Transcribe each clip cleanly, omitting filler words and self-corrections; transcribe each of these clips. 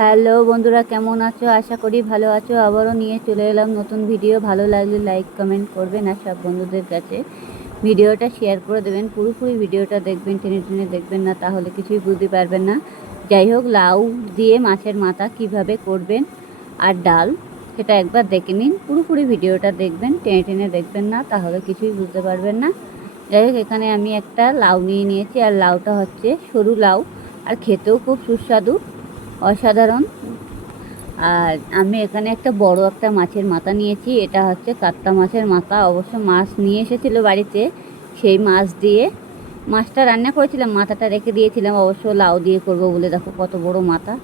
Hello বন্ধুরা, কেমন আছো? আশা করি ভালো আছো। আবারও নিয়ে চলে এলাম নতুন ভিডিও। ভালো লাগলে লাইক কমেন্ট করবেন আর সব বন্ধুদের কাছে ভিডিওটা শেয়ার করে দেবেন। পুরোপুরি ভিডিওটা দেখবেন, টেনে টেনে দেখবেন না, তাহলে কিছুই বুঝতে পারবেন না। যাই হোক, লাউ দিয়ে মাছের মাথা কিভাবে করবেন আর ডাল, সেটা একবার দেখে নিন। পুরোপুরি ভিডিওটা দেখবেন, টেনে টেনে দেখবেন না, তাহলে কিছুই বুঝতে পারবেন না। যাই হোক, এখানে আমি একটা লাউ নিয়ে নিয়েছি, আর লাউটা হচ্ছে সরু লাউ, আর খেতেও খুব সুস্বাদু, অসাধারণ। আর আমি এখানে একটা বড় একটা মাছের মাথা নিয়েছি। এটা হচ্ছে কাতলা মাছের মাথা। অবশ্য মাছ নিয়ে এসেছিলো বাড়িতে, সেই মাছ দিয়ে মাছটা রান্না করেছিলাম, মাথাটা রেখে দিয়েছিলাম অবশ্য লাউ দিয়ে করবো বলে। দেখো কত বড় মাথা।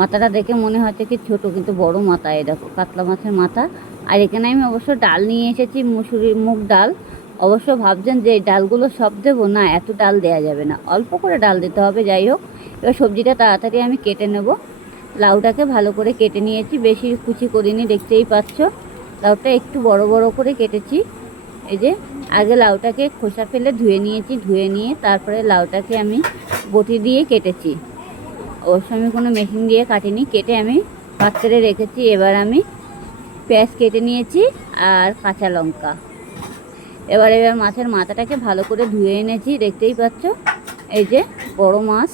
মাথাটা দেখে মনে হচ্ছে কি ছোট, কিন্তু বড় মাথা। এই দেখো কাতলা মাছের মাথা। আর এখানে আমি অবশ্য ডাল নিয়ে এসেছি, মুগ ডাল। অবশ্য ভাবছেন যে এই ডালগুলো সব দেবো না, এত ডাল দেওয়া যাবে না, অল্প করে ডাল দিতে হবে। যাই হোক, এবার সবজিটা তাড়াতাড়ি আমি কেটে নেব। লাউটাকে ভালো করে কেটে নিয়েছি, বেশি কুচি করিনি, দেখতেই পাচ্ছ। লাউটা একটু বড় বড় করে কেটেছি। এই যে আগে লাউটাকে খোসা ফেলে ধুয়ে নিয়েছি, ধুয়ে নিয়ে তারপরে লাউটাকে আমি বটি দিয়ে কেটেছি। অবশ্য আমি কোনো মেশিন দিয়ে কাটিনি, কেটে আমি পাত্রে রেখেছি। এবার আমি পেঁয়াজ কেটে নিয়েছি আর কাঁচা লঙ্কা। এবার মাছের মাথাটাকে ভালো করে ধুয়ে এনেছি, দেখতেই পাচ্ছ। এই যে বড় মাছ,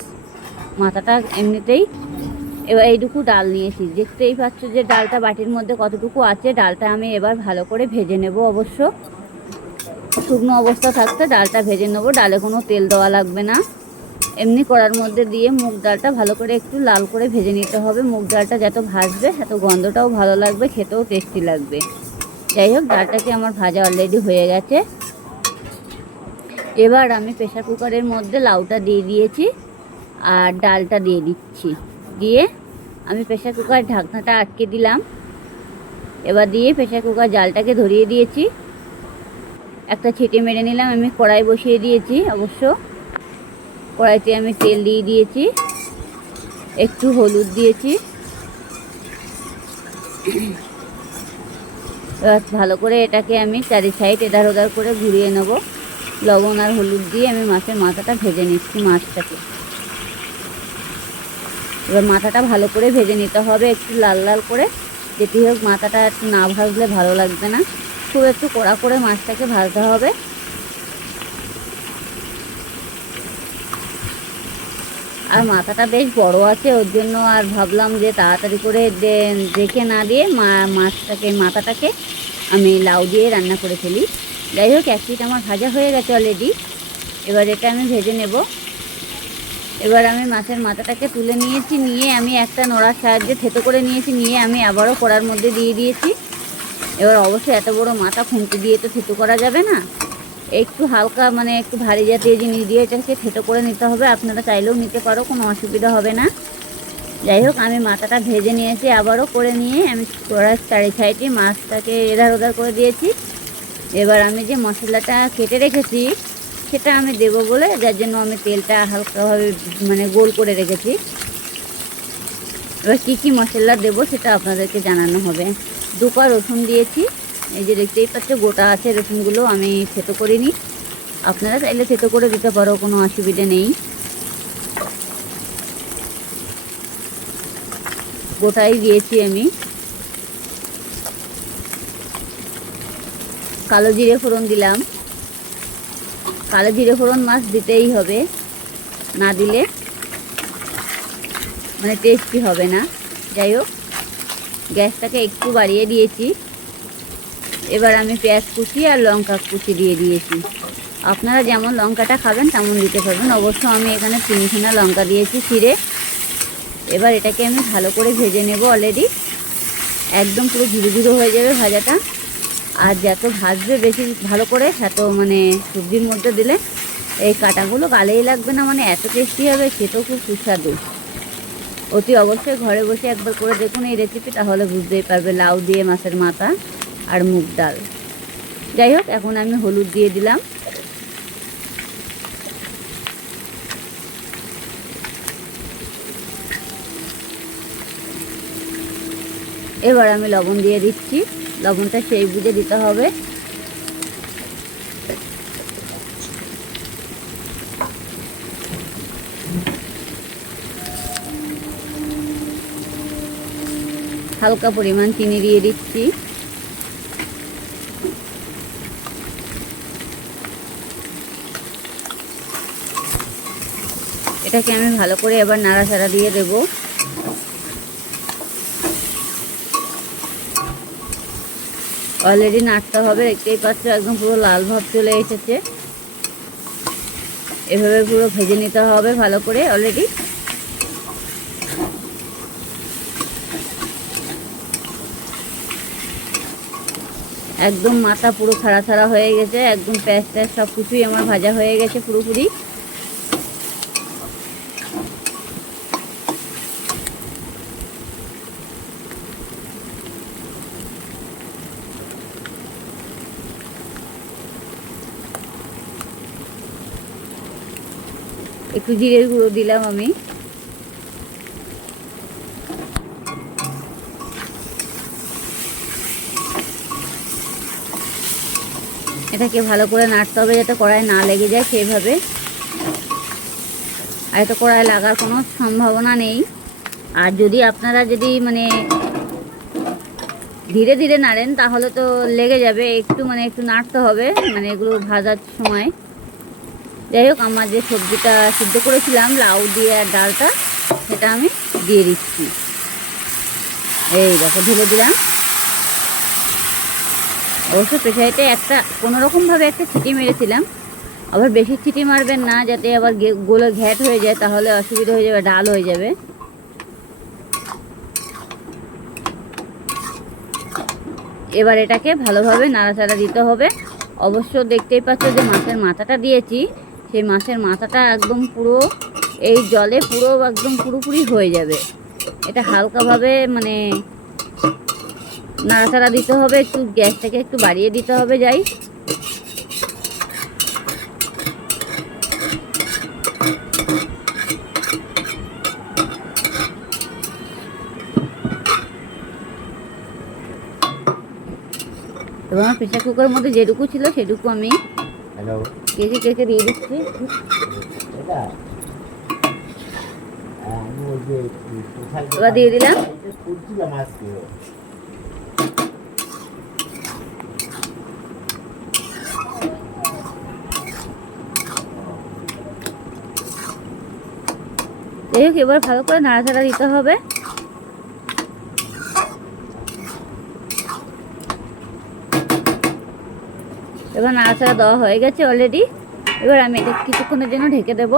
মাথাটা এমনিতেই। এবার এইটুকু ডাল নিয়েছি, দেখতেই পাচ্ছ যে ডালটা বাটির মধ্যে কতটুকু আছে। ডালটা আমি এবার ভালো করে ভেজে নেব। অবশ্য শুকনো অবস্থা থাকতে ডালটা ভেজে নেবো, ডালে কোনো তেল দেওয়া লাগবে না। এমনি কড়ার মধ্যে দিয়ে মুগ ডালটা ভালো করে একটু লাল করে ভেজে নিতে হবে। মুগ ডালটা যত ভাজবে তত গন্ধটাও ভালো লাগবে, খেতেও টেস্টি লাগবে। যাই হোক, ডালটাকে আমার ভাজা অলরেডি হয়ে গেছে। এবার আমি প্রেসার কুকারের মধ্যে লাউটা দিয়ে দিয়েছি আর ডালটা দিয়ে দিচ্ছি। দিয়ে আমি প্রেসার কুকার ঢাকনাটা আটকে দিলাম। এবার দিয়ে প্রেসার কুকার জালটাকে ধরিয়ে দিয়েছি, একটা ছিটি মেরে নিলাম। আমি কড়াই বসিয়ে দিয়েছি। অবশ্য কড়াইতে আমি তেল দিয়ে দিয়েছি, একটু হলুদ দিয়েছি। এবার ভালো করে এটাকে আমি চারি সাইড এধার ওধার করে ঘুরিয়ে নেব। লবণ আর হলুদ দিয়ে আমি মাছের মাথাটা ভেজে নিচ্ছি, মাছটাকে। এবার মাথাটা ভালো করে ভেজে নিতে হবে, একটু লাল লাল করে। যেটি হোক, মাথাটা একটু না ভাজলে ভালো লাগবে না, খুব একটু কড়া করে মাছটাকে ভাজতে হবে। আর মাথাটা বেশ বড় আছে, ওর জন্য আর ভাবলাম যে তাড়াতাড়ি করে দেখে না দিয়ে মাথাটাকে আমি লাউ দিয়ে রান্না করে ফেলি। যাই হোক, এক পিঠ আমার ভাজা হয়ে গেছে অলরেডি। এবার এটা আমি ভেজে নেব। এবার আমি মাছের মাথাটাকে তুলে নিয়েছি, নিয়ে আমি একটা নোড়ার সাহায্যে থেতো করে নিয়েছি, নিয়ে আমি আবারও কড়ার মধ্যে দিয়ে দিয়েছি। এবার অবশ্যই এত বড় মাথা খুন্তি দিয়ে তো থেতো করা যাবে না, একটু হালকা একটু ভারী জাতীয় জিনিস দিয়ে এটাকে থেতো করে নিতে হবে। আপনারা চাইলেও নিতে পারো, কোনো অসুবিধা হবে না। যাই হোক, আমি মাথাটা ভেজে নিয়েছি, আবারও করে নিয়ে আমি কড়ার চারি সাইডে মাছটাকে এধার ওধার করে দিয়েছি। এবার আমি যে মশলাটা কেটে রেখেছি সেটা আমি দেবো বলে, যার জন্য আমি তেলটা হালকাভাবে গোল করে রেখেছি। এবার কী কী মশলা দেবো সেটা আপনাদেরকে জানানো হবে। 2 কোয়া রসুন দিয়েছি। এই যে দেখতেই পাচ্ছ, গোটা আছে রসুনগুলো, আমি থেতো করিনি। আপনারা চাইলে থেতো করে দিতে পারো, কোনো অসুবিধে নেই। গোটাই দিয়েছি আমি। কালো জিরে ফোড়ন দিলাম। কালো জিরে ফোড়ন মাছ দিতেই হবে, না দিলে টেস্টি হবে না। যাই হোক, গ্যাসটাকে একটু বাড়িয়ে দিয়েছি। এবার আমি পেঁয়াজ কুচি আর লঙ্কা কুচি দিয়ে দিয়েছি। আপনারা যেমন লঙ্কাটা খাবেন তেমন দিতে পারবেন। অবশ্য আমি এখানে 3খানা লঙ্কা দিয়েছি ছিঁড়ে। এবার এটাকে আমি ভালো করে ভেজে নেব। অলরেডি একদম পুরো ধীরে ধীরে হয়ে যাবে ভাজাটা। আর যত ভাজবে বেশি ভালো করে, তত সবজির মধ্যে দিলে এই কাঁটাগুলো গালেই লাগবে না, এত টেস্টি হবে, খেতেও খুব সুস্বাদু। অতি অবশ্যই ঘরে বসে একবার করে দেখুন এই রেসিপি, তাহলে বুঝতেই পারবে। লাউ দিয়ে মাছের মাথা আর মুগ ডাল। যাই হোক, এখন আমি হলুদ দিয়ে দিলাম। এবার আমি লবণ দিয়ে দিচ্ছি। লবণটা সেই বুঝে দিতে হবে। হালকা পরিমাণ চিনি দিয়ে দিচ্ছি। এটাকে আমি ভালো করে এবার নাড়াচাড়া দিয়ে দেব। অলরেডি নাড়তে হবে, দেখতেই পাচ্ছ একদম পুরো লাল ভাব চলে এসেছে। এভাবে পুরো ভেজে নিতে হবে ভালো করে। অলরেডি একদম মাথা পুরো ছাড়া ছাড়া হয়ে গেছে, একদম পেঁয়াজ ট্যাজ সব কিছুই আমার ভাজা হয়ে গেছে পুরোপুরি। একটু জিরের গুঁড়ো দিলাম আমি। এটাকে ভালো করে নাড়তে হবে যাতে কড়াই না লেগে যায় সেইভাবে। আর এটা কড়াই লাগার কোনো সম্ভাবনা নেই। আর যদি আপনারা মানে ধীরে ধীরে নাড়েন তাহলে তো লেগে যাবে। একটু নাড়তে হবে মানে এগুলো ভাজার সময়। যাই হোক, আমার যে সবজিটা সিদ্ধ করেছিলাম লাউ দিয়ে আর ডালটা, সেটা আমি দিয়ে দিচ্ছি। এই দেখো ঢেলে দিলাম। অবশ্য প্রেসারিতে কোনোরকমভাবে একটা ছিটি মেরেছিলাম। আবার বেশি ছিটি মারবেন না, যাতে আবার গোলে ঘ্যাট হয়ে যায়, তাহলে অসুবিধা হয়ে যাবে, ডাল হয়ে যাবে। এবার এটাকে ভালোভাবে নাড়াচাড়া দিতে হবে। অবশ্য দেখতেই পাচ্ছ যে মাছের মাথাটা দিয়েছি, সেই মাছের মাথাটা একদম পুরো এই জলে পুরো একদম পুরোপুরি হয়ে যাবে। এটা হালকাভাবে মানে নাড়াচাড়া দিতে হবে, একটু গ্যাসটাকে একটু বাড়িয়ে দিতে হবে। যাই এবং আমার প্রেসার কুকারের মধ্যে যেটুকু ছিল সেটুকু আমি কেকে দিয়ে দিচ্ছি। এবার দিয়ে দিলাম। যাই হোক, এবার ভালো করে নাড়াচাড়া দিতে হবে। এবার নাড়াচাড়া দেওয়া হয়ে গেছে অলরেডি। এবার আমি এটা কিছুক্ষণের জন্য ঢেকে দেব।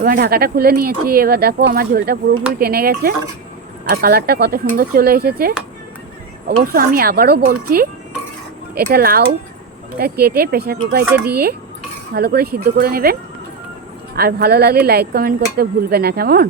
এবার ঢাকাটা খুলে নিয়েছি। এবার দেখো আমার ঝোলটা পুরোপুরি টেনে গেছে আর কালারটা কত সুন্দর চলে এসেছে। অবশ্য আমি আবারও বলছি, এটা লাউটা কেটে প্রেসার কুকারে দিয়ে ভালো করে সিদ্ধ করে নেবেন। আর ভালো লাগলে লাইক কমেন্ট করতে ভুলবেন না, কেমন?